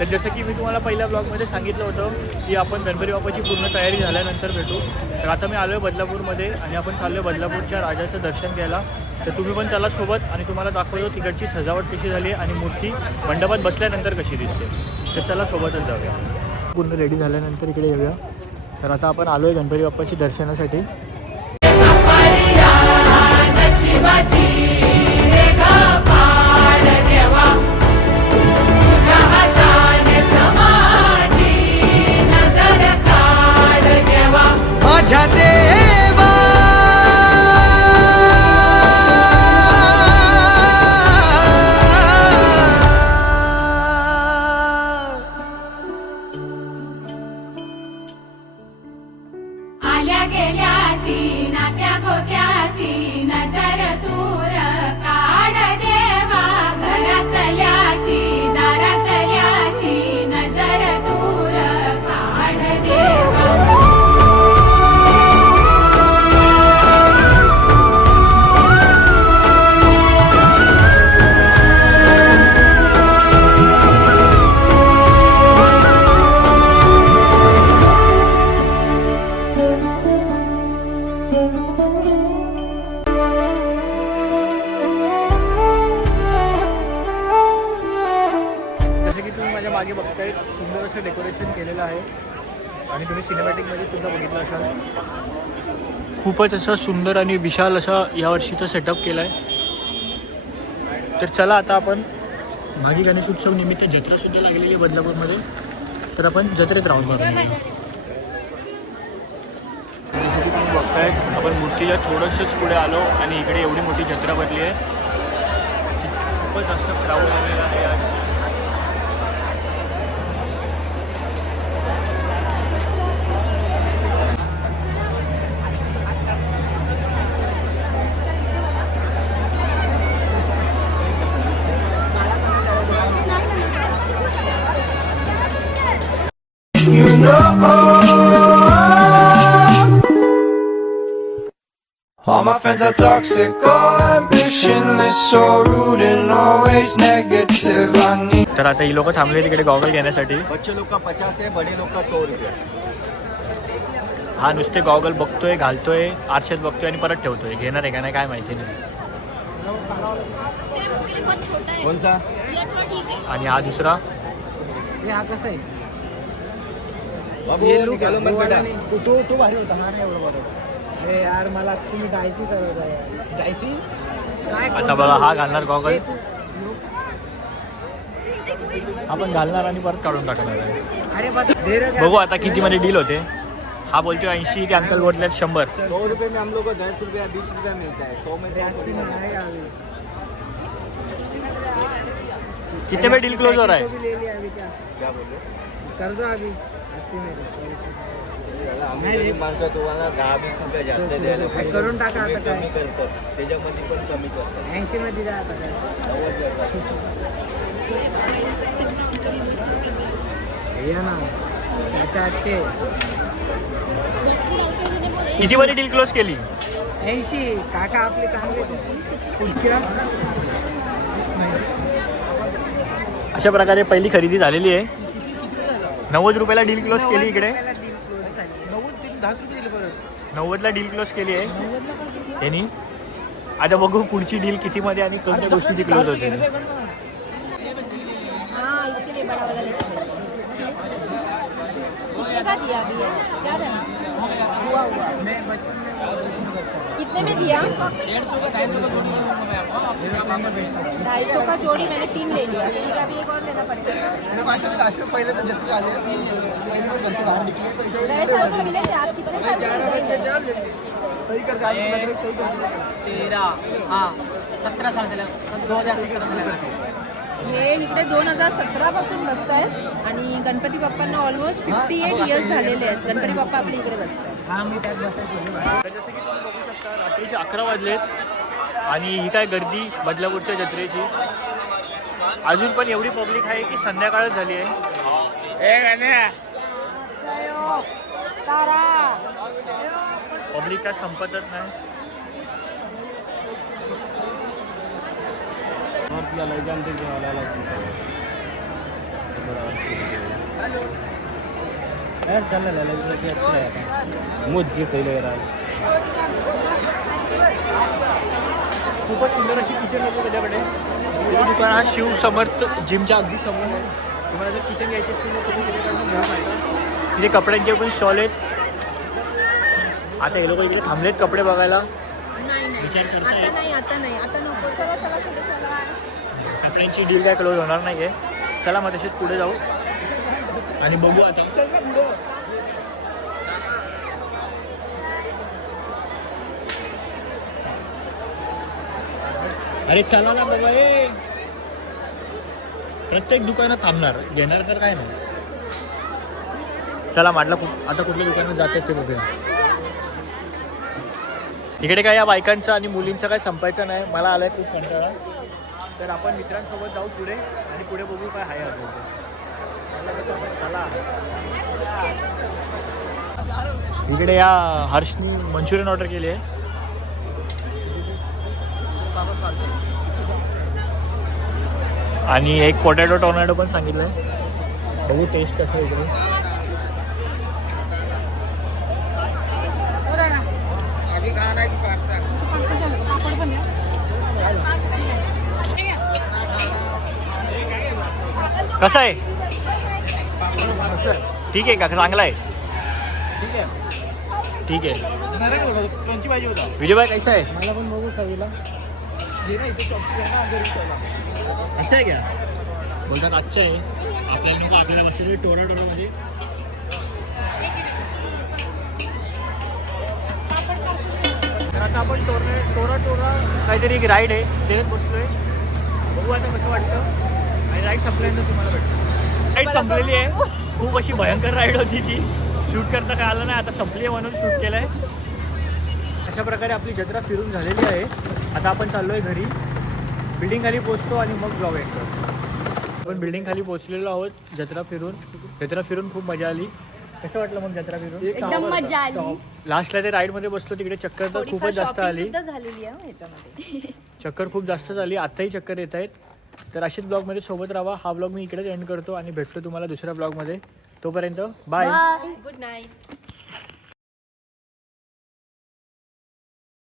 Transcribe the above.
तर जसं की मी तुम्हाला पहिल्या ब्लॉगमध्ये सांगितलं होतं की आपण गणपती बाप्पाची पूर्ण तयारी झाल्यानंतर भेटू. तर आता मी आलो आहे बदलापूरमध्ये आणि आपण चाललो आहे बदलापूरच्या राजाचं दर्शन घ्यायला. तर तुम्ही पण चला सोबत आणि तुम्हाला दाखवतो तिकडची सजावट कशी झाली आणि मूर्ती मंडपात बसल्यानंतर कशी दिसते. तर चला सोबतच जाऊया. पूर्ण रेडी झाल्यानंतर इकडे येऊया. तर आता आपण आलो आहे गणपती बाप्पाची दर्शनासाठी. माझ्या देवा आल्या गेल्याची नात्या गोत्याची नजर दूर काढ देवा घरातल्याची दारातल्याची नजर दूर काढ देवा. मागे बघताय सुंदर असं डेकोरेशन केलेलं आहे आणि तुम्ही सिनेमॅटिकमध्ये सुद्धा बघितलं असाल. खूपच असं सुंदर आणि विशाल असा यावर्षीचा सेटअप केला आहे. तर चला आता आपण मागी गणेश उत्सव निमित्त जत्रासुद्धा लागलेली आहे बदलापूरमध्ये. तर आपण जत्रेत राहून बघूया. जसं की तुम्ही बघताय आपण मूर्तीच्या थोडंसंच पुढे आलो आणि इकडे एवढी मोठी जत्रा भरली आहे. खूपच जास्त क्राऊड आलेला आहे आज. All my friends are toxic, all ambitionless, so rude and always negative. I need. तर आता ही लोक थांबले तिकडे गॉगल घेण्यासाठी. बच्चे लोग का 50 है, बड़े लोग का 100 रुपये. हा नुसते गॉगल बघतोय, घालतोय, आरशात बघतोय आणि परत ठेवतोय. घेणार आहे का नाही काय माहिती नाही. कौन सा? आणि हा दुसरा हा कसं आहे बाबू निकालो मत बेटा. तो भारी होता ना रे एवढं बरोबर. हे यार मला तुम्ही डायसी करत आहे. डायसी काय आता बघा हा घालणार गॉगल. आपण घालणार आणि परत काढून टाकणार आहे. अरे बघू आता किती मध्ये डील होते. हा बोलतोय 80 की अंकल बोलल्यात 100. 100 रुपये में हम लोग को 10 रुपया 20 रुपया मिलता है. 100 में से 80 में है. कितने में डील क्लोज हो रहा है. क्या बोल रहे कर दो अभी 80 में. आम्ही गरीब माणसं तुम्हाला 10-20 रुपये जास्त द्यायला पाहिजे. करून टाका आता कमी काय. करतो त्याच्यामध्ये पण कमी करतो. 80 मध्ये द्या आता काय. 90 या ना चाचा अच्छे. किती मध्ये डील क्लोज केली. 80 काका आपले चांगले. अशा प्रकारे पहिली खरेदी झालेली आहे. 90 रुपयाला डील क्लोज केली इकडे. 90ला डील क्लोज केली आहे त्यांनी. आता बघू पुढची डील किती मध्ये आणि कोणत्या गोष्टीची क्लोज होते. हाँ इसके लिए बड़ा वाला लेते हैं. कितने का दिया अभी ये? क्या था? हुआ कितने में दिया? 250 का जोड़ी मैंने 3 ले लिया. ठीक है अभी एक और लेना पड़ेगा. पहिले तर जत्रा आले बाहेर निघले. नए साल को मिले थे आप कितने साल के थे? 17 साल झालं 2017 हे इकडे 2017 पासून बसत आहेत आणि गणपती बाप्पांना ऑलमोस्ट 58 इयर्स झालेले आहेत. गणपती बाप्पा आपल्या इकडे बसतात. हा मी त्यात बसायचो. जसं की तुम्ही बघू शकता रात्रीचे 11 वाजलेत आणि ही काय गर्दी बदलापूरच्या जत्रेची. अजून पण एवढी पब्लिक आहे की संध्याकाळच झाली आहे. पब्लिक काय संपतच नाही. खूपच सुंदर अशी किचन होती त्याच्याकडे. हे दुकान हा शिव समर्थ जिमच्या अगदी समोर आहे. तुम्हाला जर किचन घ्यायची असेल तर तुम्ही त्याच्याकडनं घेऊ शकता. इथे कपड्यांचे पण स्टॉल आहेत. आता हे लोक इकडे थांबलेत कपडे बघायला. नाही विचार करताय. आता नाही आता नको. चला चला पुढे चला. कपड्यांची डील काय क्लोज होणार नाही आहे. चला मग तसेच पुढे जाऊ आणि बघू आता. अरे चला ना बाबा ए. प्रत्येक दुकानात थांबणार, घेणार तर काय नाही. चला म्हटलं आता कुठल्या दुकानात जातात ते बघूया. इकडे काय या बायकांचं आणि मुलींचं काय संपायचं नाही. मला आलाय खूप कंटाळा. तर आपण मित्रांसोबत जाऊ पुढे आणि पुढे बघू काय आहे अजून. चला. इकडे या हर्षनी मंचुरियन ऑर्डर केली आहे. आणि एक पोटॅटो टोर्नाडो पण सांगितलं आहे. बघू टेस्ट कसं आहे इकडे. कसं आहे? ठीक आहे का? चांगला आहे. ठीक आहे. विजय भाई कैसा आहे? मला पण बघू चवीला. अच्छा आहे क्या? बोलतात अच्छा आहे. आपल्याला नको, आपल्याला बसले टोराटोरोमध्ये. तर आता आपण टोरा काहीतरी एक राईड आहे ते बसलोय. बघू आता कसं वाटतं. आणि राईड संपल्यानंतर तुम्हाला भेटतो. राईड संपलेली आहे. खूप अशी भयंकर राईड होती ती. शूट करता काय आलं नाही. आता संपली आहे म्हणून शूट केलं आहे. अशा प्रकारे आपली जत्रा फिरून झालेली आहे. आता आपण चाललो आहे घरी. बिल्डिंग खाली पोचतो आणि मग ब्लॉग एंड करतो. आपण बिल्डिंग खाली पोचलेलो आहोत. जत्रा फिरून खूप मजा आली. कसं वाटलं मग जत्रा फिरून? एकदम मजा आली. लास्टला ते राईडमध्ये बसलो तिकडे चक्कर तर खूपच जास्त आली. झालेली आहे ह्याच्यामध्ये. चक्कर खूप जास्त झाली. आत्ताही चक्कर येत आहेत. तर अशीच ब्लॉगमध्ये सोबत राहा. हा ब्लॉग मी इकडेच एंड करतो आणि भेटतो तुम्हाला दुसऱ्या ब्लॉगमध्ये. तोपर्यंत बाय. Good night.